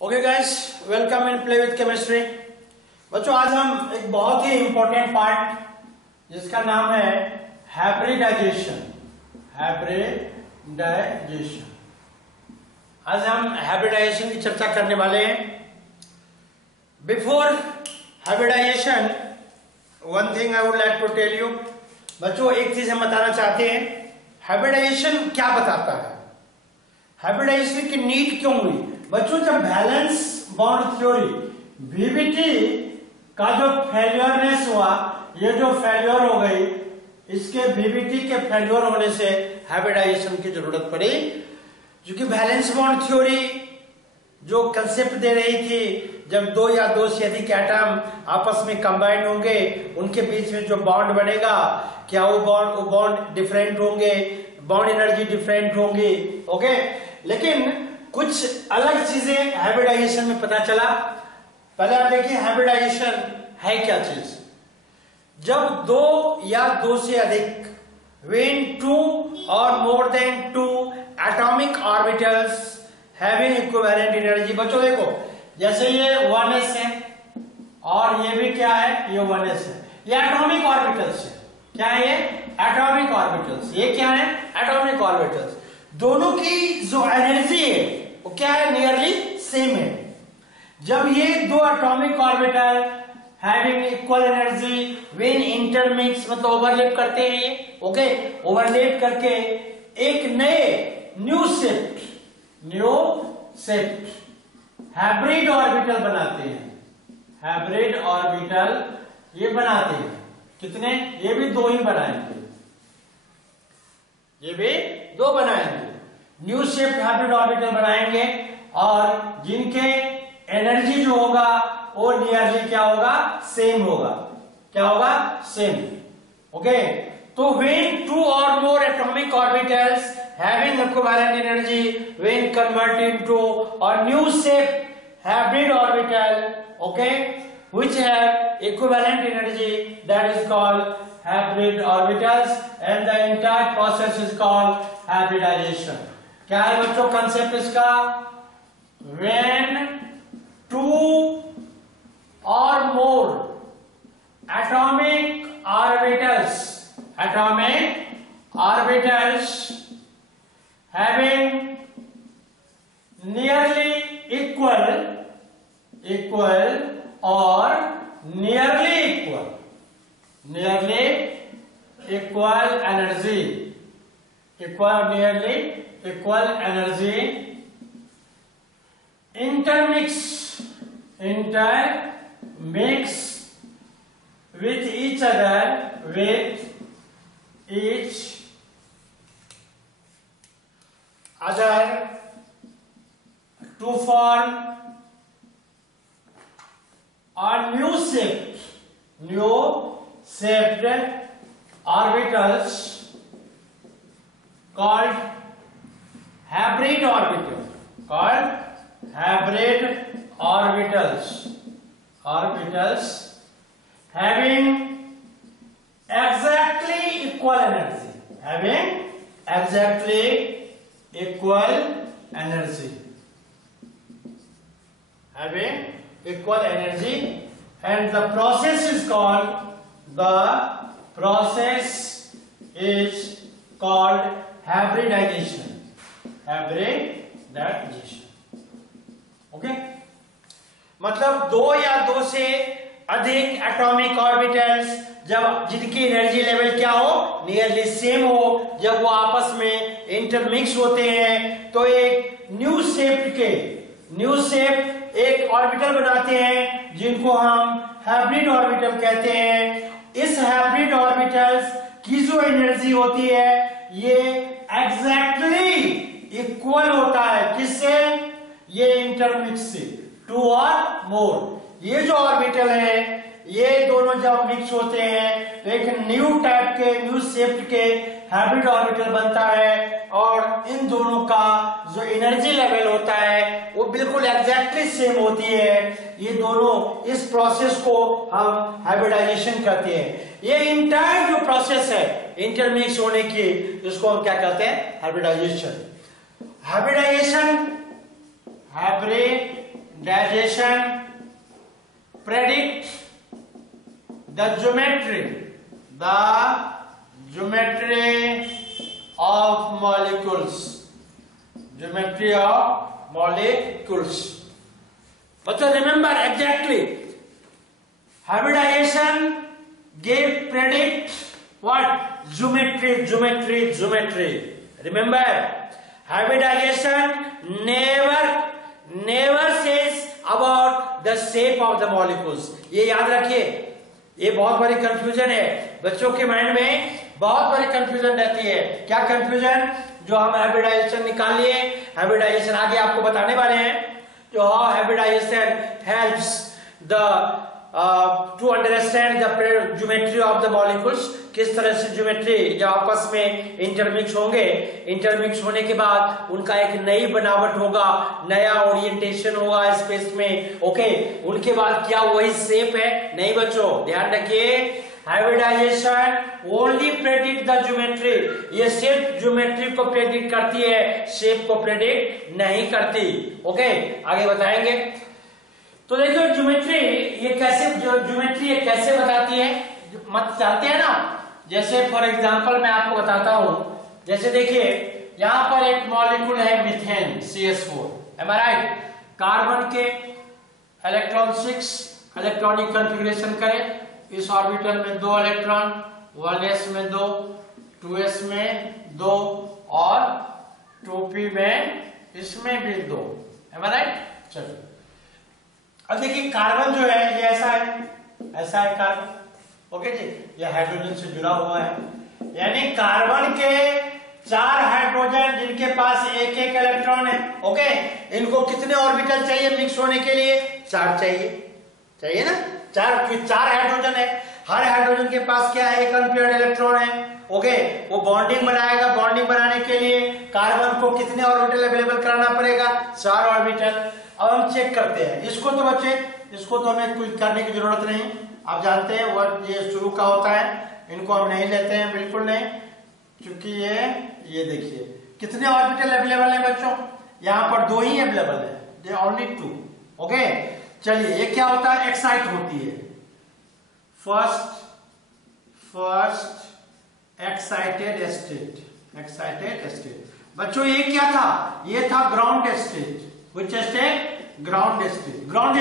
Okay guys, welcome in play with chemistry. बच्चों, आज हम एक बहुत ही इंपॉर्टेंट पार्ट जिसका नाम है हाइब्रिडाइजेशन। आज हम हाइब्रिडाइजेशन की चर्चा करने वाले हैं। Before hybridization, one thing I would like to tell you. बच्चों, एक चीज हम बताना चाहते हैं, हाइब्रिडाइजेशन क्या बताता है, हाइब्रिडाइजेशन की नीड क्यों हुई। बच्चों, जब बैलेंस बॉन्ड थ्योरी बीबीटी का जो फेल्योरनेस हुआ, ये जो फेल्योर हो गई, इसके बीबीटी के फेल्योर होने से हाइब्रिडाइजेशन की जरूरत पड़ी। क्योंकि बैलेंस बॉन्ड थ्योरी जो कंसेप्ट दे रही थी, जब दो या दो से अधिक एटम आपस में कंबाइन होंगे, उनके बीच में जो बॉन्ड बनेगा, क्या वो बॉन्ड डिफरेंट होंगे, बॉन्ड एनर्जी डिफरेंट होंगी। ओके, लेकिन कुछ अलग चीजें हाइब्रिडाइजेशन में पता चला। पहले आप देखिए हाइब्रिडाइजेशन है क्या चीज। जब दो या दो से अधिक when two or more than two atomic orbitals having equivalent energy। बच्चों देखो, जैसे ये 1s है और ये भी क्या है, ये 1s है, ये एटॉमिक ऑर्बिटल्स है। क्या है ये? Atomic orbitals. ये क्या है? Atomic orbitals. दोनों की जो एनर्जी है वो क्या है? नियरली सेम है। जब ये दो atomic orbital having equal energy when intermix, मतलब ओवरलैप करते हैं ये, ओके, ओवरलैप करके एक नए न्यू शेप्ड हाइब्रिड ऑर्बिटल बनाते हैं। हाइब्रिड ऑर्बिटल ये बनाते हैं। कितने? ये भी दो ही बनाएंगे, ये भी दो बनाएंगे। न्यू शेप्ड हाइब्रिड ऑर्बिटल बनाएंगे और जिनके एनर्जी जो होगा वो नियरली क्या होगा? सेम होगा। क्या होगा? सेम। ओके, तो when two or more atomic orbitals having equivalent energy when converted into a new shape hybrid orbital, okay, which have equivalent energy, that is called hybrid orbitals, and the entire process is called hybridization। क्या है बच्चों concept इसका? when two or more atomic orbitals having nearly equal or nearly equal energy, intermix with each other to form a new shaped orbitals called hybrid orbitals having exactly equal energy, and the process is called hybridization। Okay, मतलब दो या दो से अधिक atomic orbitals जब जिनकी energy level क्या हो? नियरली सेम हो, जब वो आपस में इंटरमिक्स होते हैं तो एक न्यू शेप एक ऑर्बिटल बनाते हैं, जिनको हम हाइब्रिड ऑर्बिटल कहते हैं। इस हाइब्रिड ऑर्बिटल्स की जो एनर्जी होती है ये एग्जैक्टली इक्वल होता है। किससे? ये इंटरमिक्स से। टू और मोर, ये जो ऑर्बिटल है ये दोनों जब मिक्स होते हैं तो एक न्यू शेप के हाइब्रिड ऑर्बिटल बनता है, और इन दोनों का जो एनर्जी लेवल होता है वो बिल्कुल एग्जैक्टली सेम होती है। ये दोनों, इस प्रोसेस को हम हाइब्रिडाइजेशन कहते हैं। ये इंटायर जो प्रोसेस है इंटरमिक्स होने की, इसको हम क्या कहते हैं? Hybridization. Digestion predict the geometry of molecules. Geometry of molecules. But remember exactly, hybridization predict what? Geometry. Remember, hybridization never says about the shape of the molecules. ये याद रखिए, ये बहुत बड़ी कंफ्यूजन है बच्चों के माइंड में, बहुत बड़ी कंफ्यूजन रहती है। क्या कंफ्यूजन? जो हम हाइब्रिडाइजेशन निकाल लिए, हाइब्रिडाइजेशन आगे आपको बताने वाले हैं, जो how hybridization helps the to understand the geometry of the molecules. किस तरह से ज्योमेट्री जब आपस में इंटरमिक्स होंगे, इंटरमिक्स होने के बाद उनका एक नई बनावट होगा, नया ओरिएंटेशन होगा स्पेस में। ओके, उनके बाद क्या वही शेप है? नहीं बच्चों, ध्यान रखिए, hybridization only predict the geometry. ये सिर्फ ज्योमेट्री को प्रेडिक्ट करती है, शेप को प्रेडिक्ट नहीं करती। ओके, आगे बताएंगे। तो देखो ज्योमेट्री ये कैसे बताती है, मत जानते हैं ना। जैसे फॉर एग्जांपल मैं आपको बताता हूं, जैसे देखिए यहां पर एक मॉलिक्यूल है मीथेन CH4, एम आई राइट? कार्बन के इलेक्ट्रॉन 6 इलेक्ट्रॉनिक कॉन्फ़िगरेशन करें, इस ऑर्बिटल में 2 इलेक्ट्रॉन, 1s में 2, 2s में 2 और 2p में इसमें भी 2, एम आई राइट? चलिए अब देखिए कार्बन जो है ये ऐसा है कार्बन। ओके जी, ये हाइड्रोजन से जुड़ा हुआ है, यानी कार्बन के 4 हाइड्रोजन जिनके पास एक इलेक्ट्रॉन है। ओके, इनको कितने ऑर्बिटल चाहिए मिक्स होने के लिए? 4 चाहिए ना। 4 हाइड्रोजन है, हर हाइड्रोजन के पास क्या है? एक अनपेयर्ड इलेक्ट्रॉन है। ओके, वो बॉन्डिंग बनाएगा, बॉन्डिंग बनाने के लिए कार्बन को कितने ऑर्बिटल अवेलेबल कराना पड़ेगा? 4 ऑर्बिटल। अब हम चेक करते हैं इसको। तो बच्चे इसको तो हमें कुछ करने की जरूरत नहीं, आप जानते हैं वो ये शुरू का होता है, इनको हम नहीं लेते हैं, बिल्कुल नहीं, क्योंकि ये देखिए कितने ऑर्बिटल अवेलेबल है बच्चों, यहाँ पर 2 ही अवेलेबल है, दे ओनली 2। ओके, चलिए ये क्या होता है? एक्साइट होती है, फर्स्ट एक्साइटेड स्टेट। बच्चों ये क्या था? ये था ground state. Which state? Ground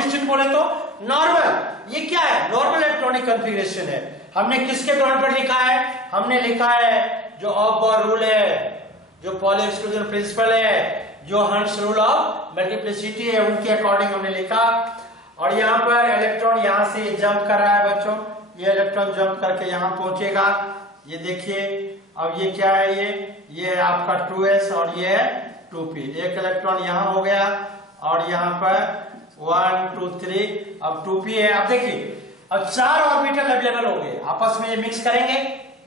state बोले तो नॉर्मल। ये क्या है? नॉर्मल इलेक्ट्रॉनिक कॉन्फ़िगरेशन है। हमने किसके ग्राउंड पर लिखा है? हमने लिखा है जो ऑफ-बोर रूल है, जो पॉली एक्सक्लूजन प्रिंसिपल है, जो हंट्स रूल ऑफ मल्टीप्लिसिटी है, उनके अकॉर्डिंग हमने लिखा। और यहाँ पर इलेक्ट्रॉन यहाँ से जंप कर रहा है बच्चों, ये इलेक्ट्रॉन जंप करके यहाँ पहुंचेगा। ये देखिए अब ये क्या है? ये आपका 2s और ये 2p। एक इलेक्ट्रॉन यहाँ हो गया और यहाँ पर 1 2 3, अब 2p है। अब देखिए अब 4 ऑर्बिटल अवेलेबल हो गए, आपस में ये मिक्स करेंगे।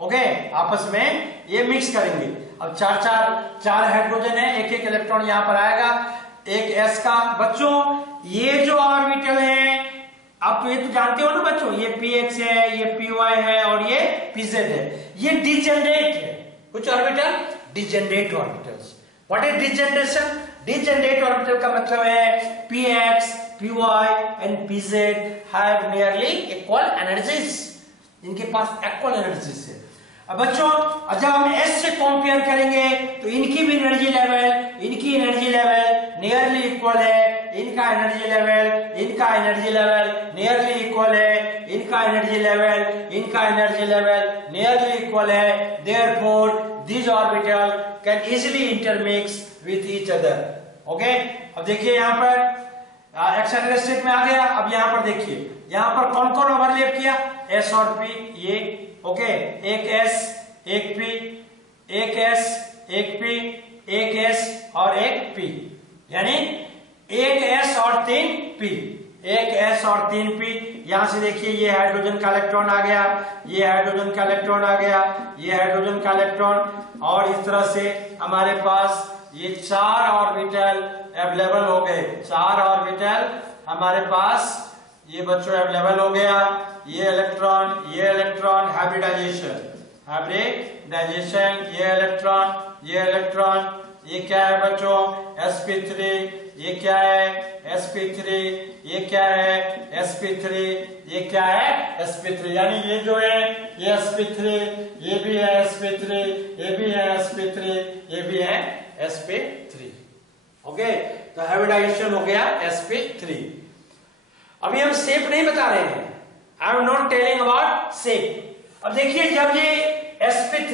ओके, आपस में ये मिक्स करेंगे। अब 4 हाइड्रोजन है, एक इलेक्ट्रॉन यहाँ पर आएगा, एक s का। बच्चों ये जो ऑर्बिटल है, आप ये तो जानते हो ना बच्चों, ये px है, ये py है और ये pz है, ये डिजेनरेट है। कुछ orbital degenerate orbitals. What is degeneration? Degenerate orbital का मतलब है px, py and pz have nearly equal energies, इनके पास इक्वल एनर्जीज है। अब बच्चों जब हम s से कंपेयर करेंगे तो इनकी भी एनर्जी लेवल नियरली इक्वल है, इनका एनर्जी लेवल नियरली इक्वल है, इनका एनर्जी लेवल नियरली इक्वल है। Therefore these orbital can easily intermix with each other. Okay, अब देखिए यहाँ पर एक्साइटेड स्टेट में आ गया। अब यहाँ पर देखिए यहाँ पर कौन कौन ओवरलैप किया? s और p, ये ओके, एक s एक p, एक s एक p, एक s और एक p, यानी एक s और 3 p, एक s और 3 p। यहां से देखिए ये हाइड्रोजन का इलेक्ट्रॉन आ गया, ये हाइड्रोजन का इलेक्ट्रॉन आ गया, ये हाइड्रोजन का इलेक्ट्रॉन, और इस तरह से हमारे पास ये 4 ऑर्बिटल अवेलेबल हो गए। 4 ऑर्बिटल हमारे पास ये बच्चों अवेलेबल हो गया। ये इलेक्ट्रॉन हाइब्रिडाइजेशन, ये इलेक्ट्रॉन ये क्या है बच्चों sp3, ये क्या है sp3, ये क्या है sp3, ये क्या है sp3, यानी ये जो है ये sp3, ये भी है sp3, ये भी है sp3, ये भी है sp3। ओके, तो हाइब्रिडाइजेशन हो गया sp3। अभी हम शेप नहीं बता रहे हैं, I am not telling about shape. अब देखिए जब ये sp3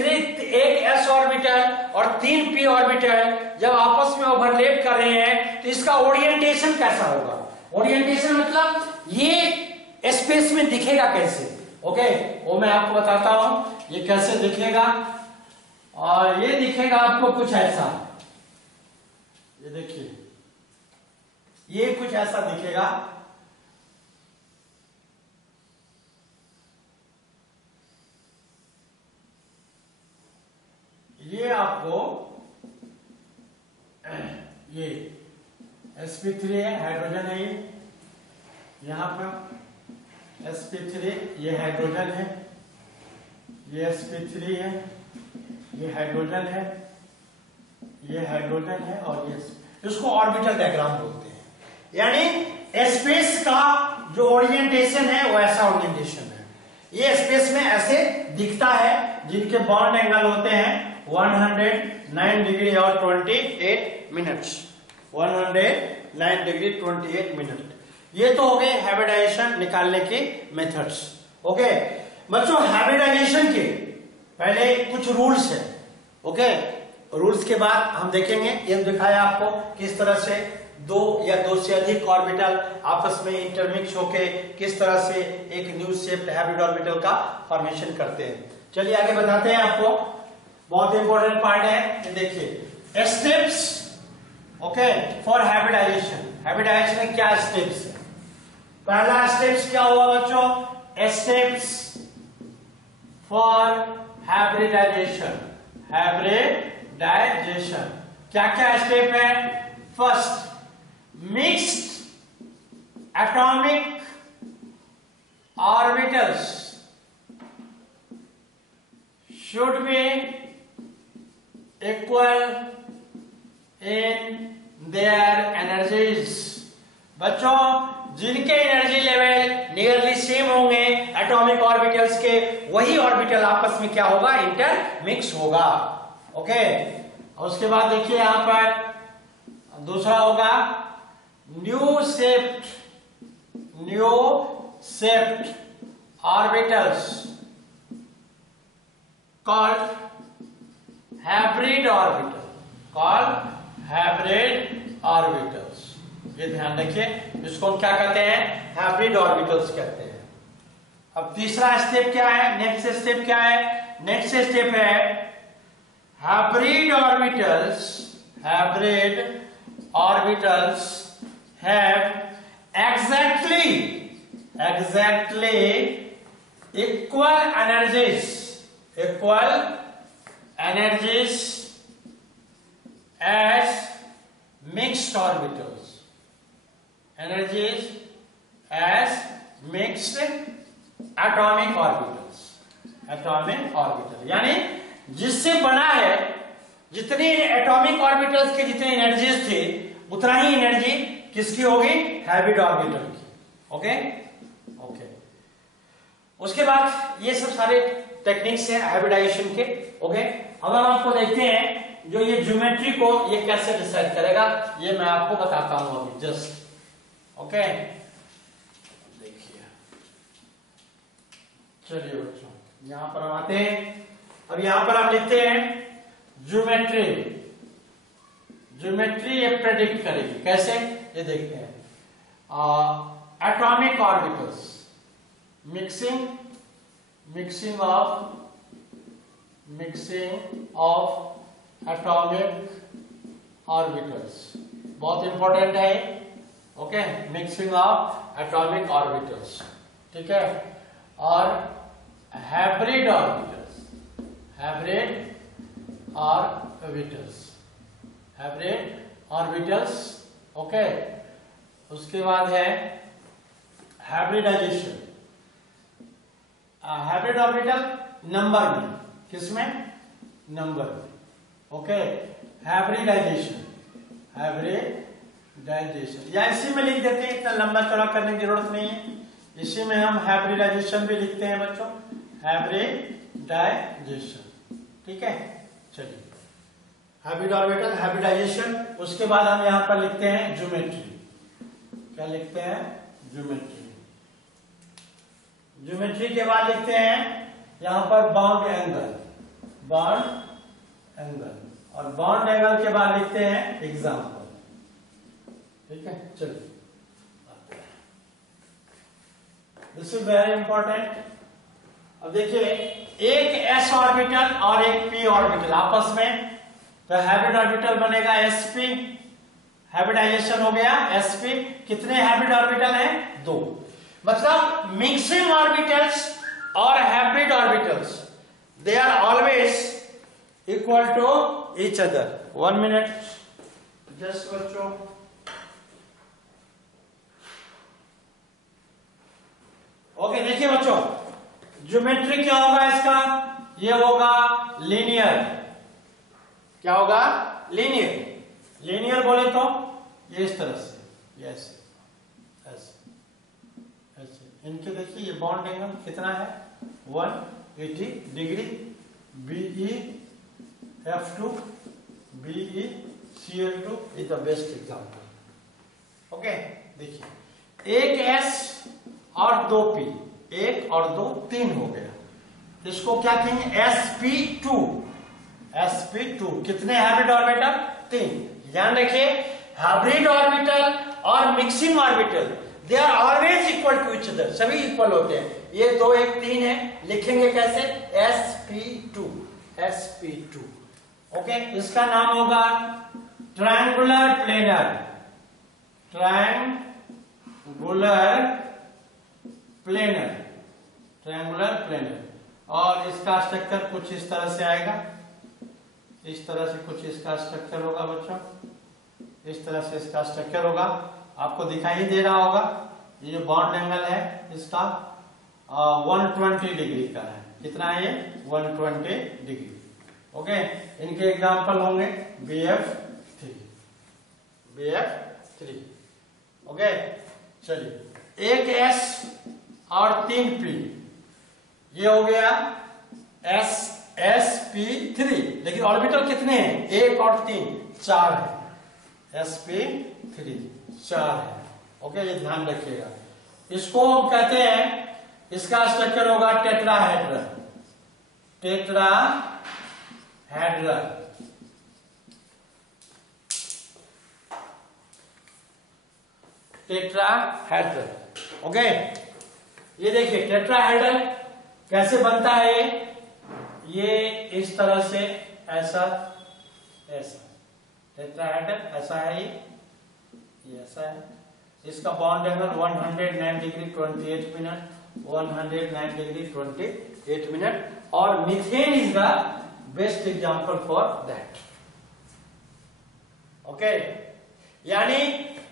एक s ऑर्बिटल और 3 p ऑर्बिटल जब आपस में ओवरलैप कर रहे हैं तो इसका ओरिएंटेशन कैसा होगा? ओरिएंटेशन मतलब ये स्पेस में दिखेगा कैसे? ओके, वो मैं आपको बताता हूं ये कैसे दिखेगा। और ये दिखेगा आपको कुछ ऐसा, ये देखिए ये कुछ ऐसा दिखेगा। ये आपको ये sp3 है, हाइड्रोजन है, ये यहां पर sp3 ये हाइड्रोजन है, ये sp3 है, ये हाइड्रोजन है, ये हाइड्रोजन है और ये इसको ऑर्बिटल डायग्राम बोलते हैं। यानी स्पेस का जो ओरिएंटेशन है वो ऐसा ओरिएंटेशन है। ये स्पेस में ऐसे दिखता है जिनके बॉन्ड एंगल होते हैं 109 डिग्री और 28 मिनट्स, 109 डिग्री 28 मिनट। ये तो हो गए हाइब्रिडाइजेशन निकालने के मेथड्स। ओके बच्चों, हाइब्रिडाइजेशन के पहले कुछ रूल्स है। ओके, रूल्स के बाद हम देखेंगे, ये दिखाया आपको किस तरह से दो या दो से अधिक ऑर्बिटल आपस में इंटरमिक्स होके किस तरह से एक न्यू शेप्ड हाइब्रिड ऑर्बिटल का फॉर्मेशन करते हैं। चलिए आगे बताते हैं आपको, बहुत इंपॉर्टेंट पार्ट है ये देखिए, steps okay for hybridization. Hybridization में क्या स्टेप्स है? पहला स्टेप्स क्या हुआ बच्चों? Steps for hybridization. हाइब्रिडाइजेशन क्या क्या स्टेप है? First, mixed atomic orbitals should be equal in their energies। बच्चों जिनके एनर्जी लेवल नियरली सेम होंगे एटॉमिक ऑर्बिटल्स के, वही ऑर्बिटल आपस में क्या होगा? इंटरमिक्स होगा। ओके, और उसके बाद देखिए यहां पर दूसरा होगा new shaped orbitals called hybrid orbitals। ये ध्यान रखिए, इसको हम क्या कहते हैं? हाइब्रिड ऑर्बिटल्स कहते हैं। अब तीसरा स्टेप क्या है? नेक्स्ट स्टेप क्या है? नेक्स्ट स्टेप है hybrid orbitals have exactly equal energies as mixed orbitals। Energies as mixed atomic orbitals। यानी जिससे बना है, जितने एटॉमिक ऑर्बिटल्स के जितने एनर्जीज थे उतना ही एनर्जी किसकी होगी? हाइब्रिड ऑर्बिटल की। ओके, उसके बाद ये सब सारे टेक्निक्स है हाइब्रिडाइजेशन के। ओके, अब हम आपको देखते हैं जो ये ज्योमेट्री को ये कैसे डिसाइड करेगा, ये मैं आपको बताता हूं अभी जस्ट। ओके, देखिए चलिए बच्चों यहां पर हम आते हैं। अब यहां पर आप लिखते हैं ज्योमेट्री ये प्रेडिक्ट करेगी कैसे, ये देखते हैं। Atomic orbitals, mixing of atomic orbitals बहुत इंपॉर्टेंट है। Okay, mixing of atomic orbitals, ठीक है। और हाइब्रिड ऑर्बिटल्स, ओके। उसके बाद है हाइब्रिडाइजेशन। हाइब्रिड ऑर्बिटल नंबर में, किसमें? नंबर में। ओके, हाइब्रिडाइजेशन, हाइब्रिडाइजेशन, या इसी में लिख देते हैं, इतना लंबा चौड़ा करने की जरूरत नहीं है, इसी में हम हाइब्रिडाइजेशन भी लिखते हैं बच्चों, हाइब्रिडाइजेशन। ठीक है, चलिए हाइब्रिड ऑर्बिटल, हाइब्रिडाइजेशन। उसके बाद हम यहां पर लिखते हैं ज्योमेट्री। क्या लिखते हैं? ज्योमेट्री। ज्योमेट्री के बाद लिखते हैं यहां पर बॉन्ड एंगल, बॉन्ड एंगल, और बॉन्ड एंगल के बाद लिखते हैं एग्जाम्पल। ठीक है, चलिए दिस इज वेरी इंपॉर्टेंट। अब देखिए, एक एस ऑर्बिटल और एक पी ऑर्बिटल आपस में, तो हाइब्रिड ऑर्बिटल बनेगा sp, हाइब्रिडाइजेशन हो गया sp। कितने हाइब्रिड ऑर्बिटल हैं? 2। मतलब मिक्सिंग ऑर्बिटल्स और hybrid orbitals, they are always equal to each other. 1 minute just बच्चों, ओके। देखिए बच्चों, ज्योमेट्री क्या होगा इसका? ये होगा लीनियर। क्या होगा? लीनियर। लीनियर बोले तो ये इस तरह से, ये ऐसे ऐसे ऐसे। इनके देखिए ये बॉन्ड एंगल कितना है? 180 degree. BE F2 BE CL2 is the best example. Okay, देखिए एक S और 2 P, 1 और 2 3 हो गया, इसको क्या कहेंगे? sp2। sp2 कितने हाइब्रिड ऑर्बिटल? 3। ध्यान रखिए, हाइब्रिड ऑर्बिटल और mixing orbital they are always equal to each other, सभी इक्वल होते हैं। ये 2 1 3 है, लिखेंगे कैसे? sp2, sp2। ओके, इसका नाम होगा triangular planar, triangular planar, triangular planar. और इसका स्ट्रक्चर कुछ इस तरह से आएगा, इस तरह से कुछ इसका स्ट्रक्चर होगा बच्चों, इस तरह से इसका स्ट्रक्चर होगा। आपको दिखाई दे रहा होगा, ये जो बॉन्ड एंगल है इसका 120 डिग्री का है। कितना है ये? 120 डिग्री। ओके, इनके एग्जाम्पल होंगे BF3, BF3। ओके, चलिए एक S और 3 P, ये हो गया sp3। लेकिन ऑर्बिटल कितने हैं? 1 और 3 4 है, sp3 4 है। ओके, ये ध्यान रखिएगा। इसको हम कहते हैं, इसका स्ट्रक्चर होगा टेट्राहेड्रल, टेट्राहेड्रल। टेट्राहेड्रल। ओके, ये देखिए टेट्राहेड्रल कैसे बनता है? ये इस तरह से, ऐसा ऐसा, टेट्राहेड्रल ऐसा है, ये ऐसा है। इसका bond angle 109 degree 28 minute, 109 degree 28 minute. और methane is the best example for that. Okay, यानी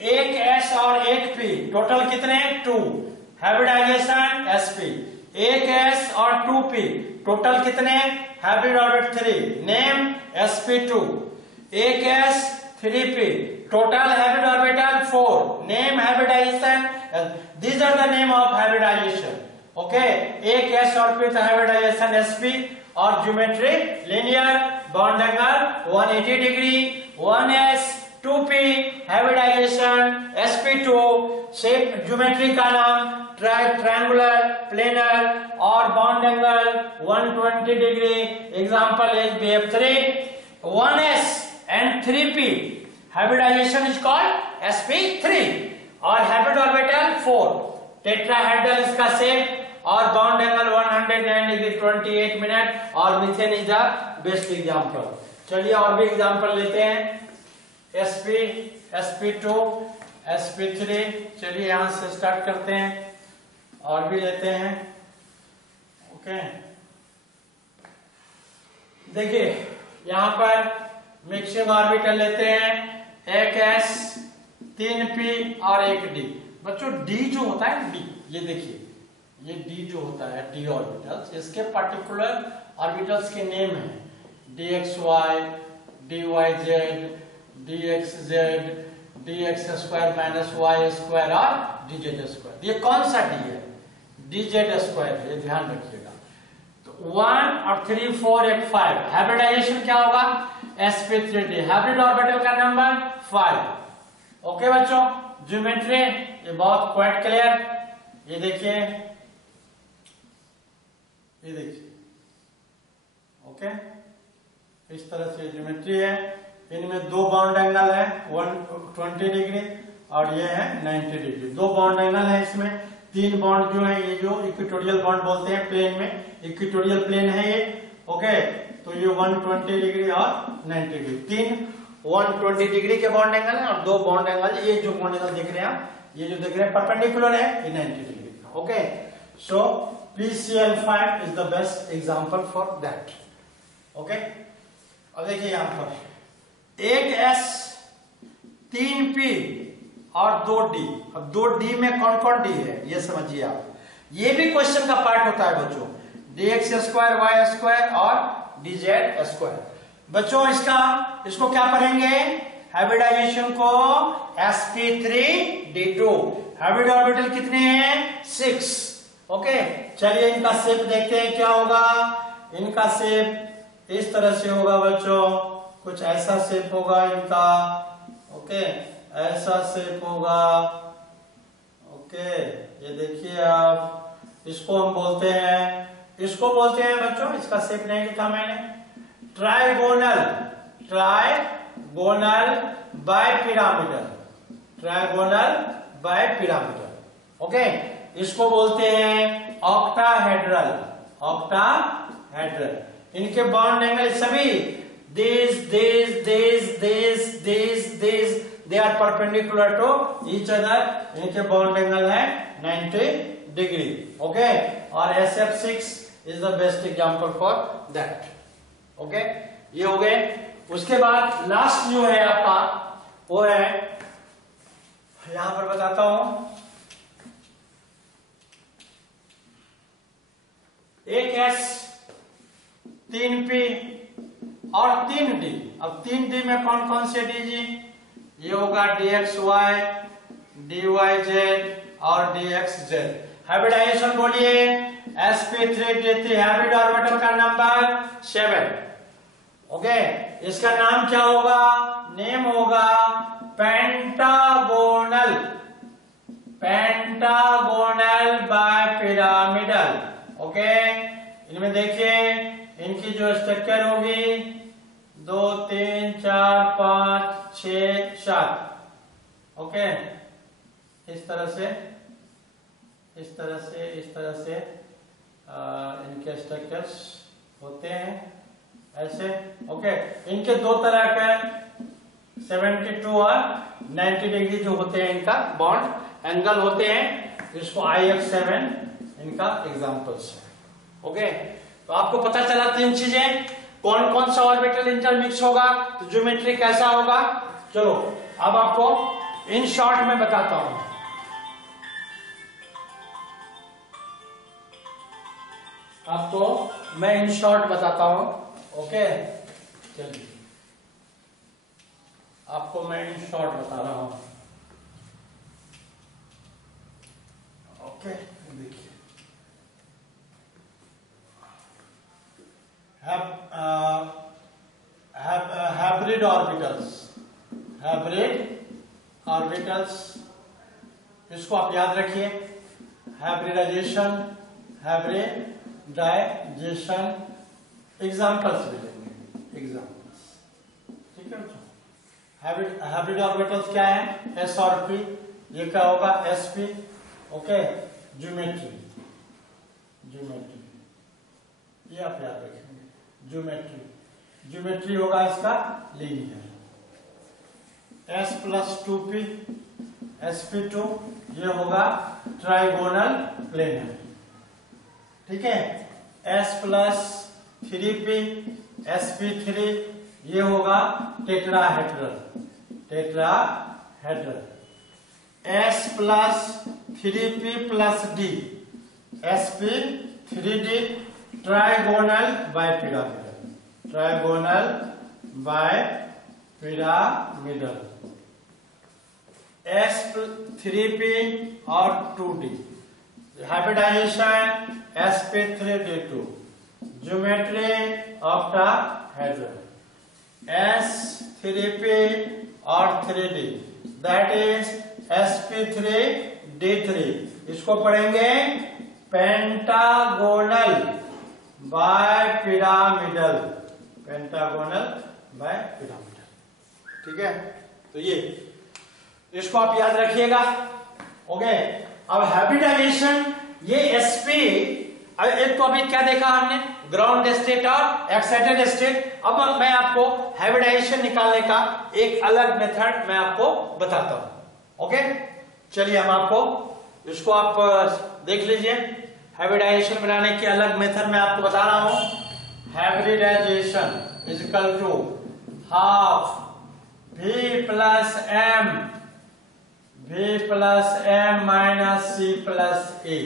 एक S और एक P, टोटल कितने? 2। Hybridisation sp। एक S और 2 P, टोटल कितने? Hybrid orbit 3, name sp2। एक S 3 P, total hybrid orbital 4, name hybridization. These are the name of hybridization. Okay, एक S और P तो हाइब्रिडाइजेशन sp, और geometry linear, bond angle 180 degree, 1S 2P, hybridization sp2, shape geometry का नाम triangular planar, और bond angle 120 degree. Example is BF3। 1S and 3P, hybridization is called sp3, और hybrid orbital 4। Tetrahedral इसका shape, और bond angle 109 degree 28 minute, और methane is the best example. चलिए और भी एग्जांपल लेते हैं। sp, sp2, sp3। चलिए यहां से स्टार्ट करते हैं, और भी लेते हैं। ओके, देखिए यहां पर मिक्सिंग ऑर्बिटल लेते हैं, एक S 3 P और एक D। बच्चों D जो होता है, D, ये देखिए ये D जो होता है, D ऑर्बिटल्स, इसके पर्टिकुलर ऑर्बिटल्स के नेम है DXY, dyz, dxz, dx square minus y square और dz स्क्वायर। ये कौन सा d है? dz स्क्वायर, ये ध्यान रखिएगा। तो 1 और 3 4 एक 5, हाइब्रिडाइजेशन क्या होगा? sp3d, हाइब्रिड ऑर्बिटल का नंबर 5। ओके बच्चों, ज्योमेट्री ये बहुत क्वाइट क्लियर। ये देखिए, ये देखिए, ओके, इस तरह से ज्योमेट्री है। इनमें दो बाउंड एंगल है, 120 डिग्री और ये है 90 डिग्री। दो बाउंड एंगल है इसमें। तीन बाउंड जो है, ये जो इक्वेटोरियल बाउंड बोलते हैं प्लेन में, इक्वेटोरियल प्लेन है ये। ओके, तो ये 120 डिग्री और 90 डिग्री, तीन 120 डिग्री के बाउंड एंगल है और दो बाउंड एंगल, ये जो बाउंड एंगल दिख रहे हैं, ये जो दिख रहे हैं परपेंडिकुलर है, ये 90 डिग्री का। Okay, so PCl5 is the best example for that. Okay, अब देखिए यहां पर एक S 3P और 2D। अब 2D में कौन कौन D है ये समझिए आप। ये भी क्वेश्चन का पार्ट होता है बच्चों, dx स्क्वायर y स्क्वायर और dz स्क्वायर। बच्चों इसको क्या पढ़ेंगे? हाइब्रिडाइजेशन को sp3d2। हाइब्रिड ऑर्बिटल कितने हैं? 6। ओके, चलिए इनका शेप देखते हैं क्या होगा। इनका शेप इस तरह से होगा बच्चों, कुछ ऐसा शेप होगा इनका। ओके, ऐसा शेप होगा। ओके, ये देखिए आप, इसको हम बोलते हैं, इसको बोलते हैं बच्चों, इसका शेप नहीं लिखा मैंने, trigonal, trigonal bipyramidal, trigonal bipyramidal. Okay, इसको बोलते हैं ऑक्टाहेड्रल, ऑक्टाहेड्रल। इनके बाउंड एंगल सभी these they are perpendicular to each other। इनके बाउंड एंगल है 90 डिग्री। ओके, और SF6 is the best example for that। Okay, ये हो गए। उसके बाद लास्ट जो है आपका वो है, यहां पर बताता हूं, एक S 3P और 3D। अब 3D में कौन कौन से D जी? ये होगा dxy, dyz और dxz। हाइब्रिडाइजेशन बोलिए, sp3d3, हाइब्रिड ऑर्बिटल का नंबर 7। ओके, इसका नाम क्या होगा? नेम होगा पेंटागोनल, पेंटागोनल बाइपिरामिडल। ओके, इनमें देखिए इनकी जो स्ट्रक्चर होगी 2 3 4 5 6 7। ओके, इस तरह से, इस तरह से, इस तरह से इनके स्ट्रक्चर्स होते हैं ऐसे। ओके, इनके दो तरह के 72 और 90 डिग्री जो होते हैं इनका बॉन्ड एंगल होते हैं। इसको IF7 इनका एग्जांपल्स है। ओके, तो आपको पता चला तीन चीजें, कौन कौन सा ऑर्बिटल इंटरमिक्स होगा, तो ज्योमेट्री कैसा होगा। चलो अब आपको इन शॉर्ट में बताता हूं। आपको मैं इन शॉर्ट बताता हूं। ओके, चलिए आपको मैं इन शॉर्ट बता रहा हूं। ओके, देखिए हाइब्रिड ऑर्बिटल्स, हाइब्रिड ऑर्बिटल्स, इसको आप याद रखिए। हाइब्रिडाइजेशन, हाइब्रिडाइजेशन एग्जांपल्स मिलेंगे, एग्जांपल्स। ठीक है बच्चों, हाइब्रिड ऑर्बिटल्स क्या है? S और P। ये क्या होगा? SP। ओके, ज्योमेट्री, ज्योमेट्री ये आप याद रखेंगे। ज्योमेट्री, ज्योमेट्री होगा इसका लीनियर। S + 2P, sp2, ये होगा ट्राइगोनल प्लेनर। ठीक है, S + 3P, sp3, ये होगा tetrahedral, tetrahedral. S + 3P + D, sp3d, trigonal bipyramidal, trigonal bipyramidal, sp3p और 2d, hybridisation sp3d2, geometry of the hedral s3p और 3d, दैट इज sp3d3। इसको पढ़ेंगे pentagonal bipyramidal, pentagonal bipyramidal, ठीक है। तो ये इसको आप याद रखिएगा, ओके। अब हाइब्रिडाइजेशन, ये sp, एक तो अभी क्या देखा हमने, ग्राउंड स्टेट और एक्साइटेड स्टेट। अब मैं आपको हाइब्रिडाइजेशन निकालने का एक अलग मेथड मैं आपको बताता हूं, ओके। चलिए हम आपको इसको आप देख लीजिए, हाइब्रिडाइजेशन बनाने की अलग मेथड मैं आपको बता रहा हूं। Hybridization is equal to half v plus m minus c plus a,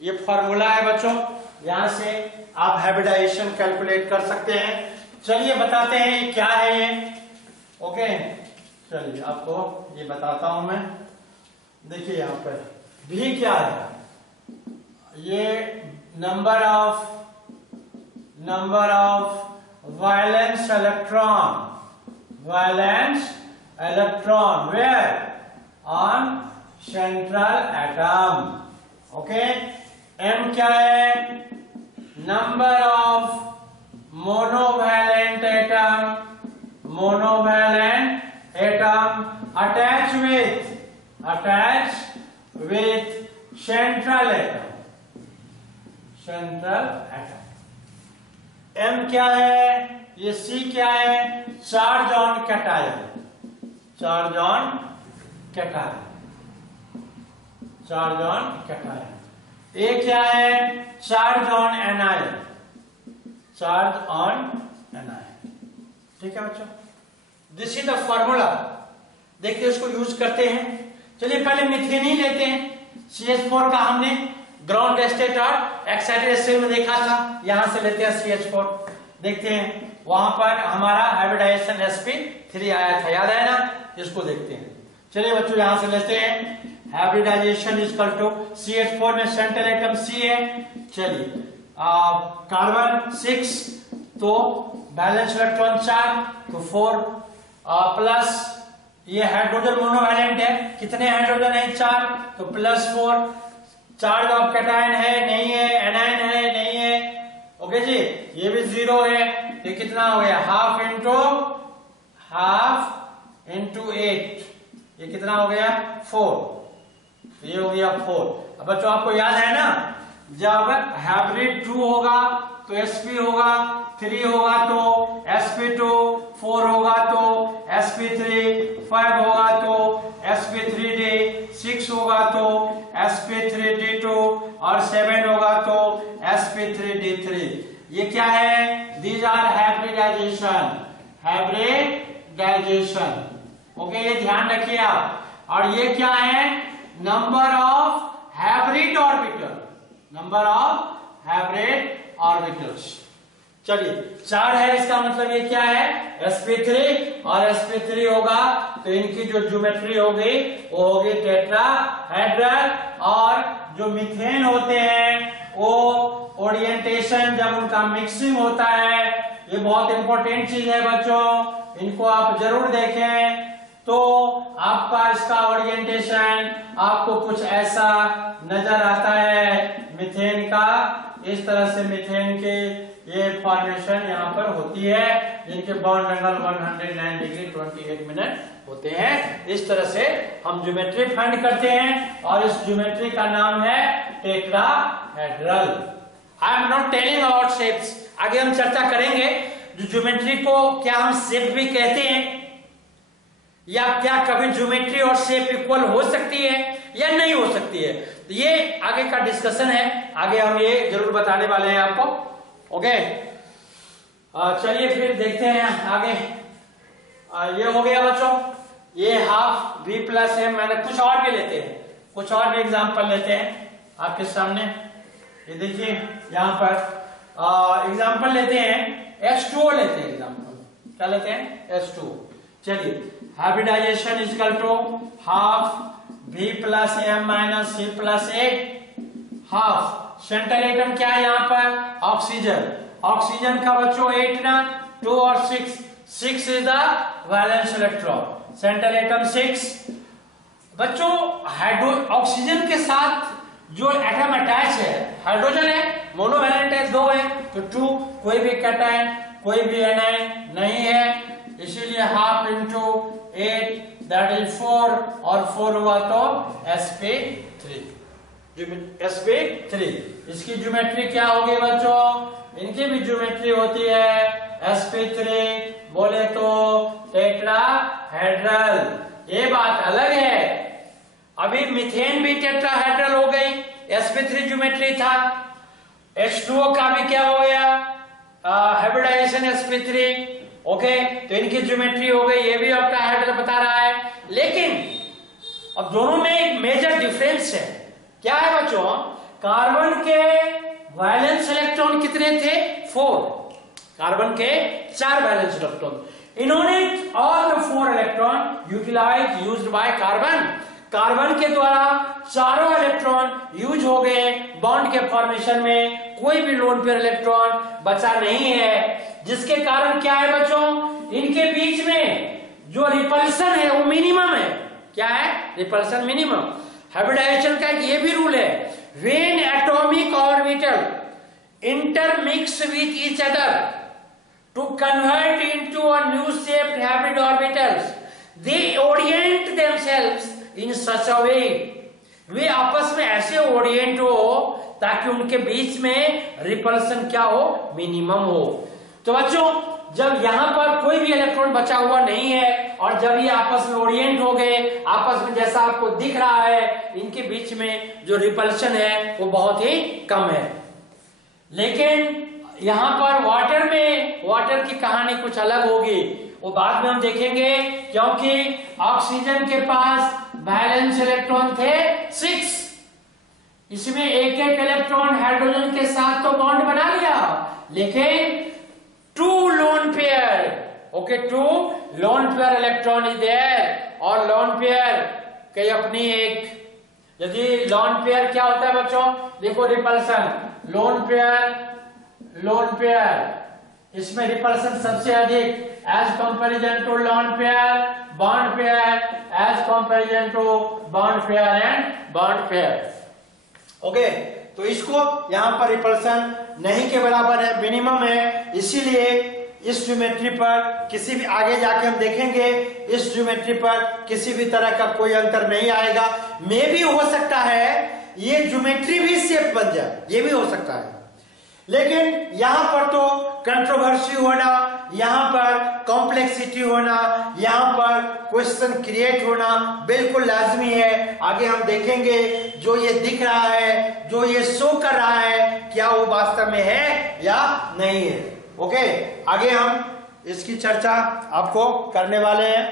ये फॉर्मूला है बच्चों। यहां से आप हाइब्रिडाइजेशन कैलकुलेट कर सकते हैं। चलिए बताते हैं क्या है ये, ओके। चलिए आपको ये बताता हूं मैं। देखिए यहां पर v क्या है, ये number of valence electron where on central atom, okay. m क्या है, number of monovalent atom attach with central atom. m क्या है, ये c क्या है, चार्ज ऑन कैटायन, a क्या है, चार्ज ऑन एनायन, ठीक है बच्चों। दिस इज द फॉर्मूला, देखिए इसको यूज करते हैं। चलिए पहले मीथेन ही लेते हैं। CH4 का हमने ग्राउंड स्टेट और एक्साइटेड स्टेट में देखा था, यहां से लेते हैं CH4, देखते हैं वहां पर हमारा हाइब्रिडाइजेशन sp3 आया था, याद है ना, इसको देखते हैं। चलिए बच्चों यहां से लेते हैं, hybridisation is equal to CH4 में सेंट्रल एटम C है, चलिए कार्बन 6, तो बैलेंस इलेक्ट्रॉन 4, तो 4 प्लस ये हाइड्रोजन मोनोवैलेंट है, कितने हाइड्रोजन है, 4, तो प्लस 4, चार्ज ऑफ कैटायन है नहीं है, एनायन है नहीं है, ओके जी। ये भी 0 है, ये कितना हो गया, हाफ इंटू 8, ये कितना हो गया, 4, ये हो गया 4। अब बच्चों आपको याद है ना, जब हाइब्रिड 2 होगा तो sp होगा, 3 होगा तो sp2, 4 होगा तो sp3, 5 होगा तो sp3d, 6 होगा तो sp3d2 और 7 होगा तो sp3d3। ये क्या है, दीज आर हाइब्रिडाइजेशन, ओके, ये ध्यान रखिए आप। और ये क्या है, नंबर ऑफ हाइब्रिड ऑर्बिटल्स, चलिए 4 है, इसका मतलब ये क्या है, sp3, और sp3 होगा तो इनकी जो ज्योमेट्री होगी वो होगी टेट्राहेड्रल। और जो मीथेन होते हैं वो ओरिएंटेशन, जब उनका मिक्सिंग होता है, ये बहुत इंपॉर्टेंट चीज है बच्चों, इनको आप जरूर देखें, तो आपका इसका ओरिएंटेशन आपको कुछ ऐसा नजर आता है मीथेन का। इस तरह से मीथेन के ये फॉर्मेशन यहाँ पर होती है, जिनके बॉन्ड एंगल 109 डिग्री 28 मिनट होते हैं। इस तरह से हम ज्योमेट्री फाइंड करते हैं और इस ज्योमेट्री का नाम है tetrahedral. I am not telling about shapes, आगे हम चर्चा करेंगे ज्योमेट्री को क्या हम शेप भी कहते हैं, या क्या कभी ज्योमेट्री और शेप इक्वल हो सकती है या नहीं हो सकती है, तो ये आगे का डिस्कशन है, आगे हम ये जरूर बताने वाले हैं आपको, ओके। चलिए फिर देखते हैं आगे। ये हो गया बच्चों, ये हाफ v प्लस m, मैंने कुछ और भी लेते हैं, कुछ और भी एग्जांपल लेते हैं आपके सामने। ये देखिए यहाँ पर एग्जांपल लेते हैं, H2O लेते हैं एग्जांपल, क्या लेते हैं S2। चलिए hybridization equal to half V plus M minus C plus A half. Central atom क्या है यहाँ पर ऑक्सीजन। ऑक्सीजन का बच्चों 8 ना 2 और 6 is the valence electron. Central atom 6 बच्चों। ऑक्सीजन के साथ जो एटम अटैच है हाइड्रोजन है मोनोवैलेंट है 2 है तो 2 कोई भी कैटायन कोई भी एनायन नहीं है इसीलिए हाफ इंटू 8 दैट इज 4 और 4 हुआ तो sp3। sp3 इसकी ज्योमेट्री क्या होगी बच्चों इनकी भी ज्योमेट्री होती है sp3 बोले तो टेट्राहेड्रल। ये बात अलग है। अभी मीथेन भी टेट्राहेड्रल हो गई sp3 ज्योमेट्री था। H2O का भी क्या हो गया हाइब्रिडाइजेशन sp3 ओके तो इनकी ज्योमेट्री हो गई ये भी ऑक्टाहेड्रल बता रहा है। लेकिन अब दोनों में एक मेजर डिफरेंस है। क्या है बच्चों कार्बन के वैलेंस इलेक्ट्रॉन कितने थे 4 कार्बन के 4 वैलेंस इलेक्ट्रॉन। इन्होंने all the 4 electron used by carbon के द्वारा चारों इलेक्ट्रॉन यूज हो गए बॉन्ड के फॉर्मेशन में। कोई भी लोन पेयर इलेक्ट्रॉन बचा नहीं है जिसके कारण क्या है बच्चों इनके बीच में जो रिपल्सन है वो मिनिमम है। क्या है रिपल्सन मिनिमम। हाइब्रिडाइजेशन का ये भी रूल है when atomic orbital intermix with each other to convert into a new shaped hybrid orbitals they orient themselves in such a way way आपस में ऐसे ओरिएंट हो ताकि उनके बीच में रिपल्सन क्या हो मिनिमम हो। तो बच्चों जब यहाँ पर कोई भी इलेक्ट्रॉन बचा हुआ नहीं है और जब ये आपस में ओरिएंट हो गए आपस में जैसा आपको दिख रहा है इनके बीच में जो रिपल्सन है वो बहुत ही कम है। लेकिन यहाँ पर वाटर की कहानी कुछ अलग होगी वो बाद में हम देखेंगे क्योंकि ऑक्सीजन के पास वैलेंस इलेक्ट्रॉन थे 6 इसमें एक इलेक्ट्रॉन हाइड्रोजन के साथ तो बॉन्ड बना लिया लेकिन 2 lone pair electron is there और लोन पेयर के अपनी एक यदि लोन पेयर क्या होता है बच्चों देखो रिपल्सन लोन पेयर इसमें रिपल्सन सबसे अधिक as comparison to lone pair bond pair as comparison to bond pair and bond pair okay. तो इसको यहाँ पर रिपल्सन नहीं के बराबर है मिनिमम है इसीलिए इस ज्योमेट्री पर किसी भी आगे जाके हम देखेंगे इस ज्योमेट्री पर किसी भी तरह का कोई अंतर नहीं आएगा। मे भी हो सकता है ये ज्योमेट्री भी शेप बन जाए ये भी हो सकता है लेकिन यहाँ पर तो कंट्रोवर्सी होना यहाँ पर कॉम्प्लेक्सिटी होना यहाँ पर क्वेश्चन क्रिएट होना बिल्कुल लाजमी है। आगे हम देखेंगे जो ये दिख रहा है जो ये शो कर रहा है क्या वो वास्तव में है या नहीं है। ओके आगे हम इसकी चर्चा आपको करने वाले हैं।